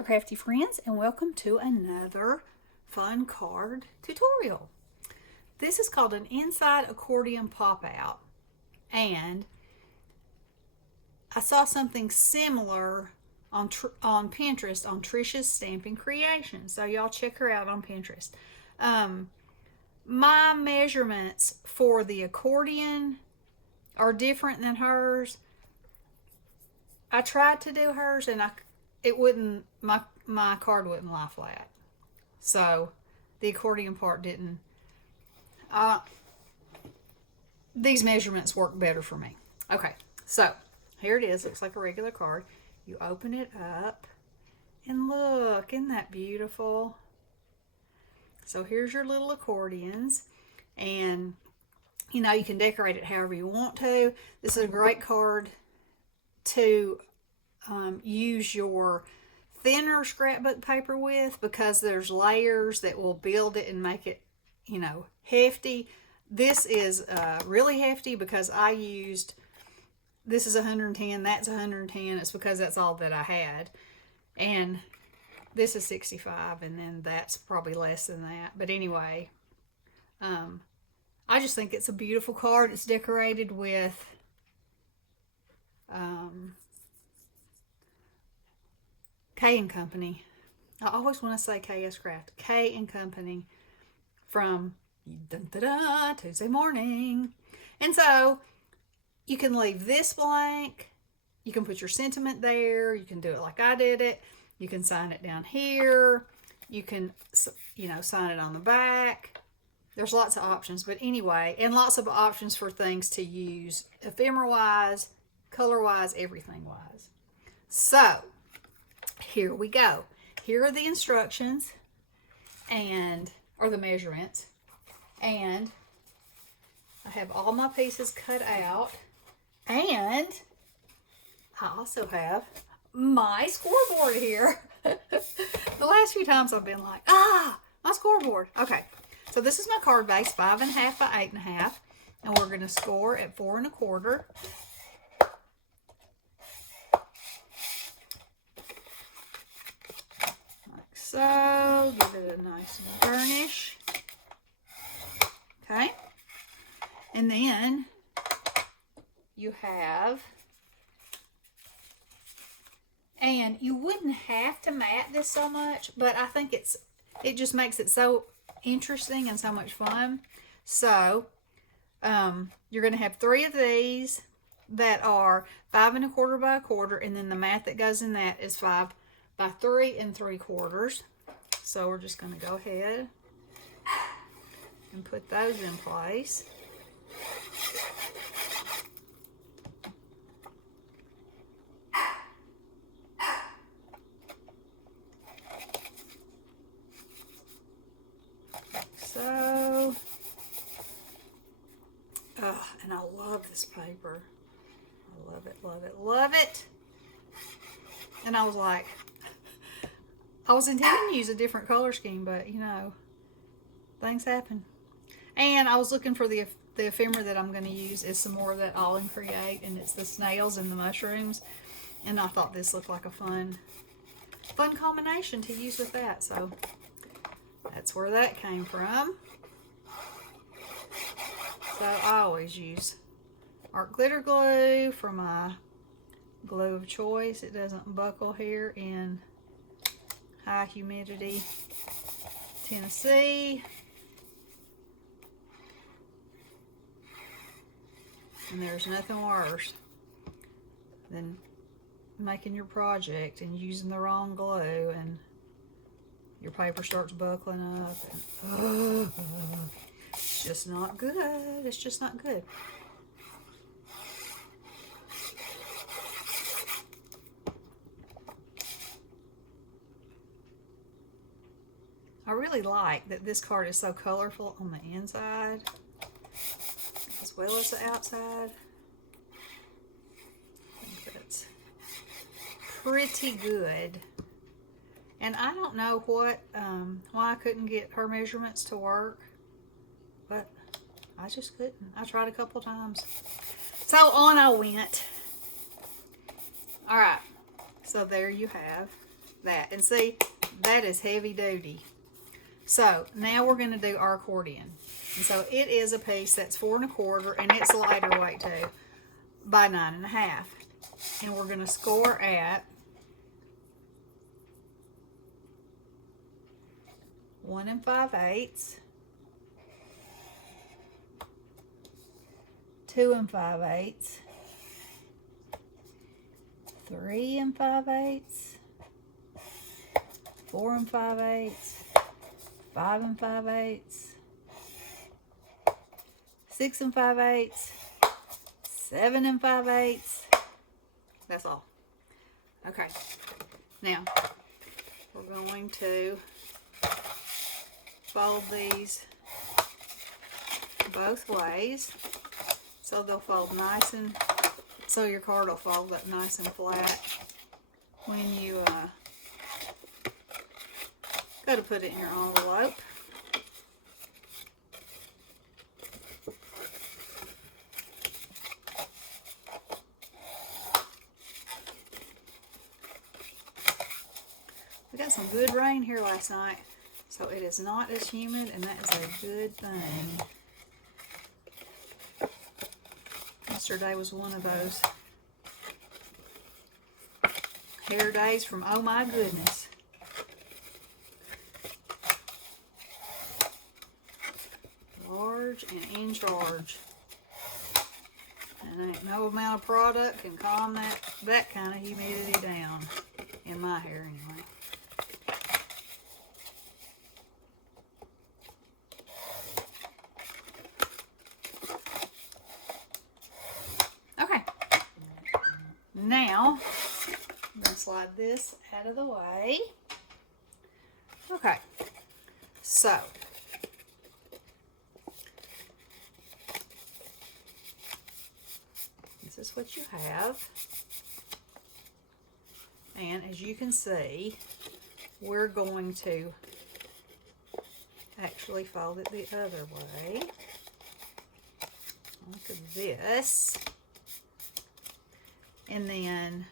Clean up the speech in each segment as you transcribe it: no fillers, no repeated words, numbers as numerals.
there, crafty friends, and welcome to another fun card tutorial. This is called an inside accordion pop out, and I saw something similar on Pinterest on Tricia's Stamping Creations. So y'all check her out on Pinterest. My measurements for the accordion are different than hers. I tried to do hers and it wouldn't, my card wouldn't lie flat. So the accordion part didn't, these measurements work better for me. Okay, so here it is. Looks like a regular card. You open it up and look, isn't that beautiful? So here's your little accordions, and you know, you can decorate it however you want to. This is a great card to use your thinner scrapbook paper with, because there's layers that will build it and make it, you know, hefty. This is really hefty because I used, this is 110, that's 110. It's because that's all that I had. And this is 65, and then that's probably less than that. But anyway, I just think it's a beautiful card. It's decorated with K & Company. I always want to say KS Craft. K & Company from Tuesday Morning. And so you can leave this blank. You can put your sentiment there. You can do it like I did it. You can sign it down here. You can, you know, sign it on the back. There's lots of options. But anyway, and lots of options for things to use ephemera-wise, color-wise, everything-wise. So here we go. Here are the instructions or the measurements. And I have all my pieces cut out. And I also have my scoreboard here. The last few times I've been like, my scoreboard. Okay, so this is my card base, 5.5 by 8.5, and we're going to score at 4 1/4. Like so. Give it a nice burnish. Okay, and then you have. And you wouldn't have to mat this so much, but I think it just makes it so interesting and so much fun. So you're going to have 3 of these that are 5 1/4 by 1/4, and then the mat that goes in that is 5 by 3 3/4. So we're just going to go ahead and put those in place. So, and I love this paper. I love it, love it, love it. And I was like, I was intending to use a different color scheme, but you know, things happen. And I was looking for the ephemera that I'm going to use is some more of that All in Create, and it's the snails and the mushrooms. And I thought this looked like a fun combination to use with that. So that's where that came from. So I always use art glitter glue for my glue of choice. It doesn't buckle here in high humidity Tennessee. And there's nothing worse than making your project and using the wrong glue and your paper starts buckling up, and it's just not good. It's just not good. I really like that this card is so colorful on the inside as well as the outside. I think that's pretty good. And I don't know why I couldn't get her measurements to work, but I just couldn't. I tried a couple times. So on I went. All right, so there you have that. And see, that is heavy duty. So now we're going to do our accordion. And so it is a piece that's 4 1/4, and it's lighter weight too, by 9 1/2. And we're going to score at 1 5/8, 2 5/8, 3 5/8, 4 5/8, 5 5/8, 6 5/8, 7 5/8. That's all. Okay. Now we're going to fold these both ways so they'll fold nice, and so your card will fold up nice and flat when you go to put it in your envelope. We got some good rain here last night, so it is not as humid, and that is a good thing. Yesterday was one of those hair days from oh my goodness. Large and in charge. And ain't no amount of product can calm that kind of humidity down. In my hair anyway. Okay. Now, I'm going to slide this out of the way. Okay. So, this is what you have. And as you can see, we're going to actually fold it the other way. Look at this. And then,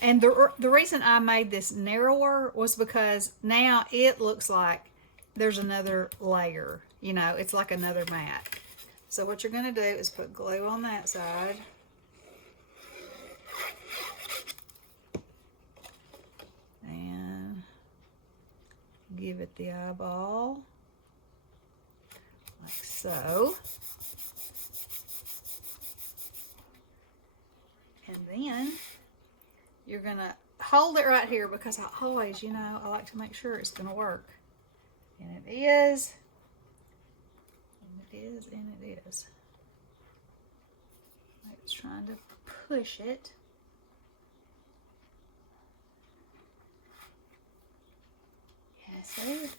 and the reason I made this narrower was because now it looks like there's another layer. You know, it's like another mat. So what you're going to do is put glue on that side. And give it the eyeball. Like so. And then you're going to hold it right here because I always, you know, I like to make sure it's going to work. And it is. And it is. And it is. I was trying to push it. You see?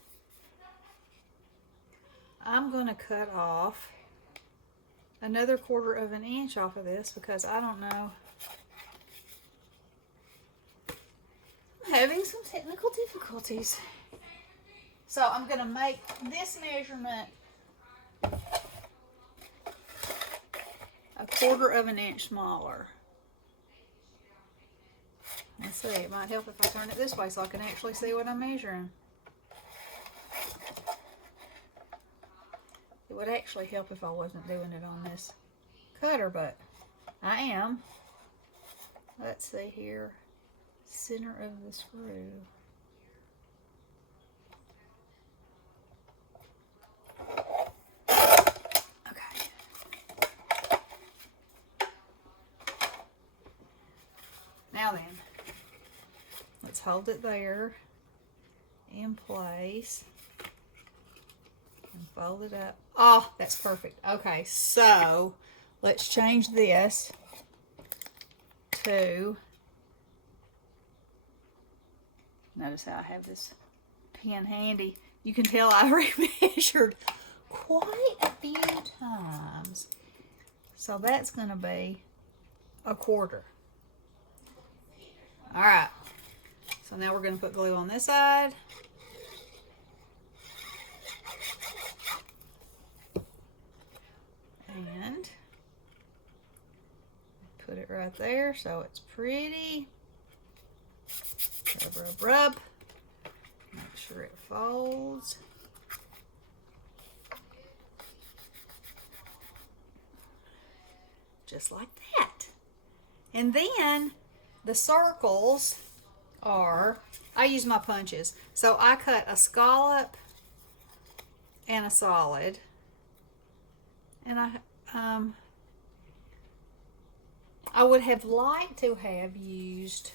I'm going to cut off another 1/4 of an inch off of this because I don't know. I'm having some technical difficulties. So I'm going to make this measurement a 1/4 of an inch smaller. Let's see, it might help if I turn it this way so I can actually see what I'm measuring. It would actually help if I wasn't doing it on this cutter, but I am. Let's see here. Center of the screw. Okay. Now then, let's hold it there in place. And fold it up. Oh, that's perfect. Okay, so let's change this to, notice how I have this pen handy. You can tell I remeasured quite a few times. So that's going to be a 1/4. All right. So now we're going to put glue on this side. And put it right there so it's pretty. Rub, rub, rub. Make sure it folds. Just like that. And then the circles are, I use my punches. So I cut a scallop and a solid. And I would have liked to have used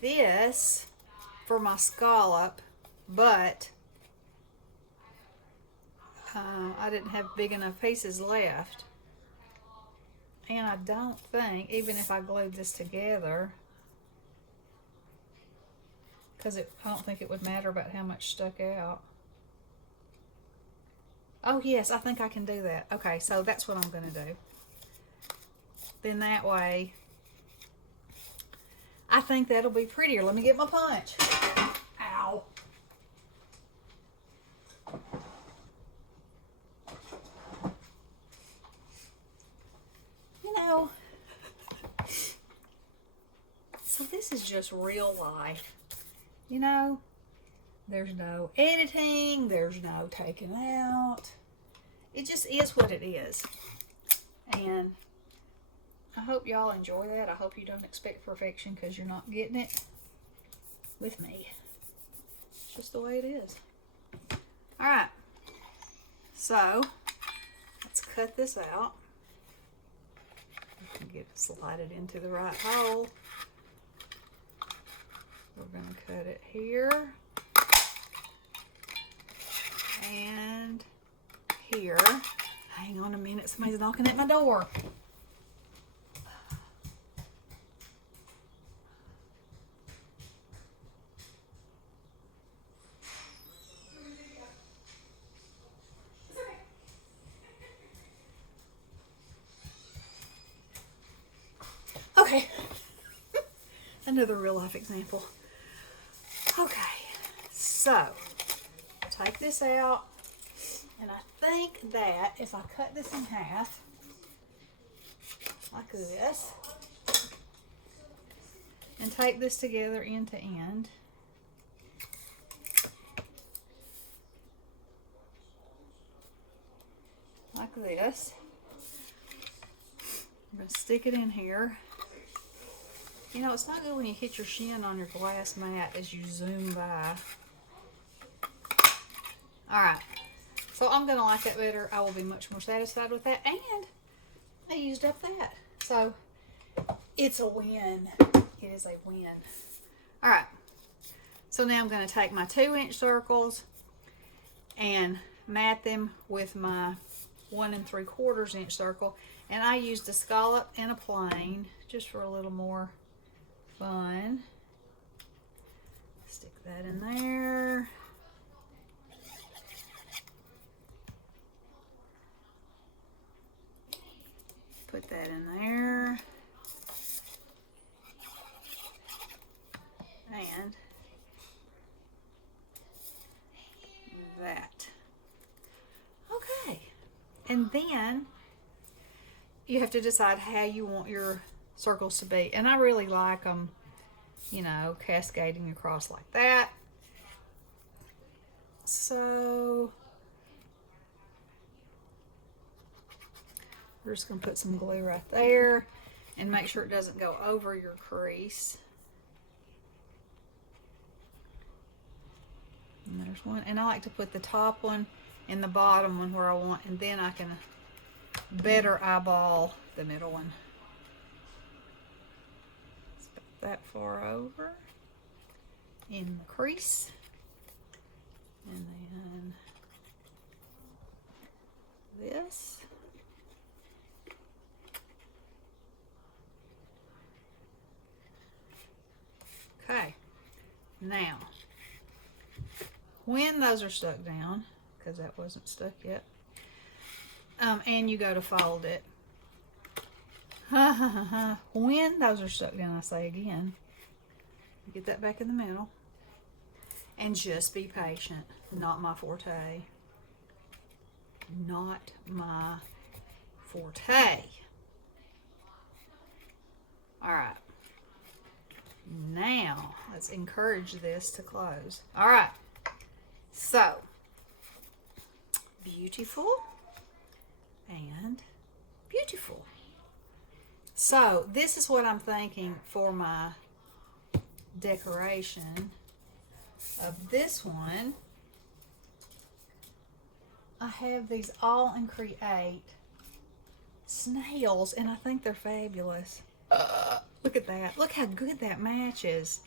this for my scallop, but I didn't have big enough pieces left. And I don't think, even if I glued this together, because I don't think it would matter about how much stuck out. Oh yes, I think I can do that. Okay, so that's what I'm going to do. Then that way, I think that'll be prettier. Let me get my punch. Ow. You know, so this is just real life. You know, there's no editing, there's no taking out. It just is what it is. And I hope y'all enjoy that. I hope you don't expect perfection, because you're not getting it with me. It's just the way it is. Alright. So, let's cut this out. Get it slided into the right hole. We're going to cut it here. And here. Hang on a minute, somebody's knocking at my door. Okay. Another real life example. Okay, so take this out, and I think that if I cut this in half, like this, and take this together end to end, like this, I'm going to stick it in here. You know, it's not good when you hit your shin on your glass mat as you zoom by. Alright, so I'm going to like that better. I will be much more satisfied with that. And I used up that. So, it's a win. It is a win. Alright, so now I'm going to take my 2-inch circles and mat them with my 1 3/4 inch circle. And I used a scallop and a plain just for a little more fun. Stick that in there. Put that in there. And that. Okay. And then you have to decide how you want your circles to be. And I really like them, you know, cascading across like that. So we're just going to put some glue right there and make sure it doesn't go over your crease. And there's one. And I like to put the top one and the bottom one where I want, and then I can better eyeball the middle one. That far over in the crease, and then this. Okay, now when those are stuck down, because that wasn't stuck yet, and you go to fold it, when those are stuck down, I say again, get that back in the middle, and just be patient. Not my forte. Not my forte. Alright. Now, let's encourage this to close. All right. So, beautiful and beautiful. So, this is what I'm thinking for my decoration of this one. I have these All and Create snails, and I think they're fabulous. Look at that. Look how good that matches.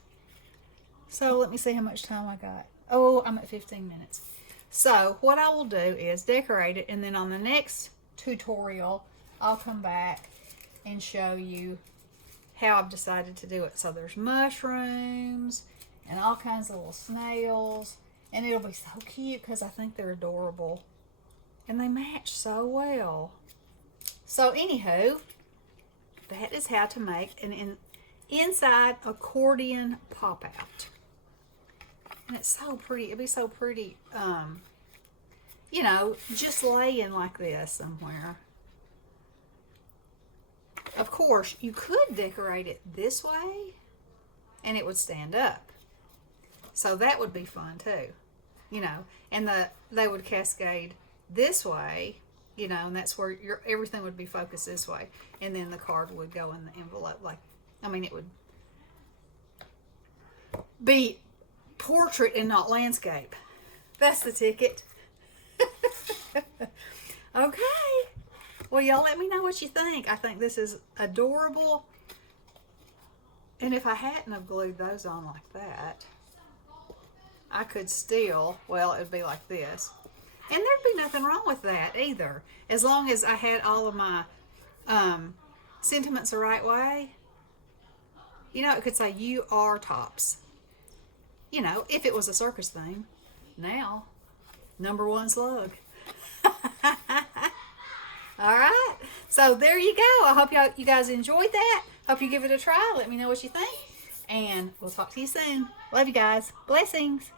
So let me see how much time I got. Oh, I'm at 15 minutes. So what I will do is decorate it, and then on the next tutorial, I'll come back and show you how I've decided to do it. So there's mushrooms and all kinds of little snails, and it'll be so cute because I think they're adorable. And they match so well. So anywho, that is how to make an inside accordion pop out. And it's so pretty. It'd be so pretty, you know, just laying like this somewhere. Of course, you could decorate it this way and it would stand up. So that would be fun too, you know. And they would cascade this way, you know, and that's where everything would be focused this way. And then the card would go in the envelope. Like, I mean, it would be portrait and not landscape. That's the ticket. Okay. Well, y'all let me know what you think. I think this is adorable. And if I hadn't have glued those on like that, I could still, well, it would be like this. And there'd be nothing wrong with that either. As long as I had all of my sentiments the right way. You know, it could say, you are tops. You know, if it was a circus theme. Now, #1 slug. All right. So there you go. I hope you guys enjoyed that. Hope you give it a try. Let me know what you think. And we'll talk to you soon. Love you guys. Blessings.